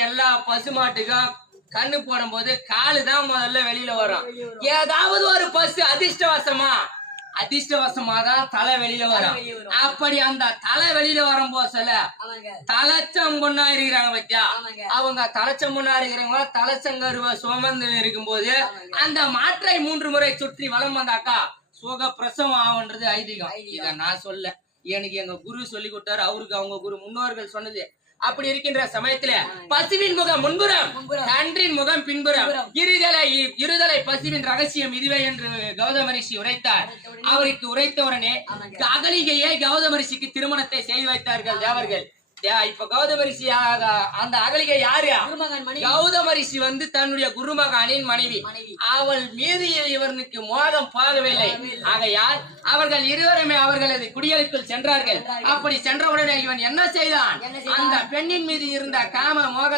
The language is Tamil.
எல்லா பசுமாட்டுக்கும் கண்ணு போடும்போது காலு தான் முதல்ல வெளியில வரும் ஏதாவது ஒரு பசு அதிர்ஷ்டவசமா அதிர்ஷ்டவசமா தான் தலை வெளியில வரும். அப்படி அந்த தலை வெளியில வரும்போது சொல்ல தலைச்சம் பொண்ணா இருக்கிறாங்க பத்தியா. அவங்க தலைச்சம் பொண்ணா இருக்கிறவங்க தலைச்சங்கருவ சுமந்து இருக்கும்போது ஆமாங்க. அந்த மாற்றை மூன்று முறை சுற்றி வலம் வந்தாக்கா சுக பிரசவம் ஆகுன்றது ஐதீகம் ஐதீகம். இத நான் சொல்ல எனக்கு எங்க குரு சொல்லி கொடுத்தாரு அவருக்கு அவங்க குரு முன்னோர்கள் சொன்னது அப்படி இருக்கின்ற சமயத்துல பசுவின் முகம் முன்புறம். தன்றின் முகம் பின்புறம். இருதலை இருதலை பசுவின் ரகசியம் இதுவே என்று கௌதம ரிஷி உரைத்தார் அவருக்கு உரைத்தவுடனே. அகலிகையே கௌதம ரிஷிக்கு திருமணத்தை செய்து வைத்தார்கள் தேவர்கள் இப்ப கௌதம ரிஷி ஆ- அந்த அகலிகை யாரு? வந்து தன்னுடைய குருமகானின் மனைவி. அவள் மீது இவனுக்கு மோகம் போகவில்லை. ஆகையால் அவர்கள் இருவருமே அவர்களது குடியலுக்குள் சென்றார்கள். அப்படி சென்றவுடனே இவன் என்ன செய்தான்? என்ன செய்தான்? அந்த பெண்ணின் மீது இருந்த காம மோக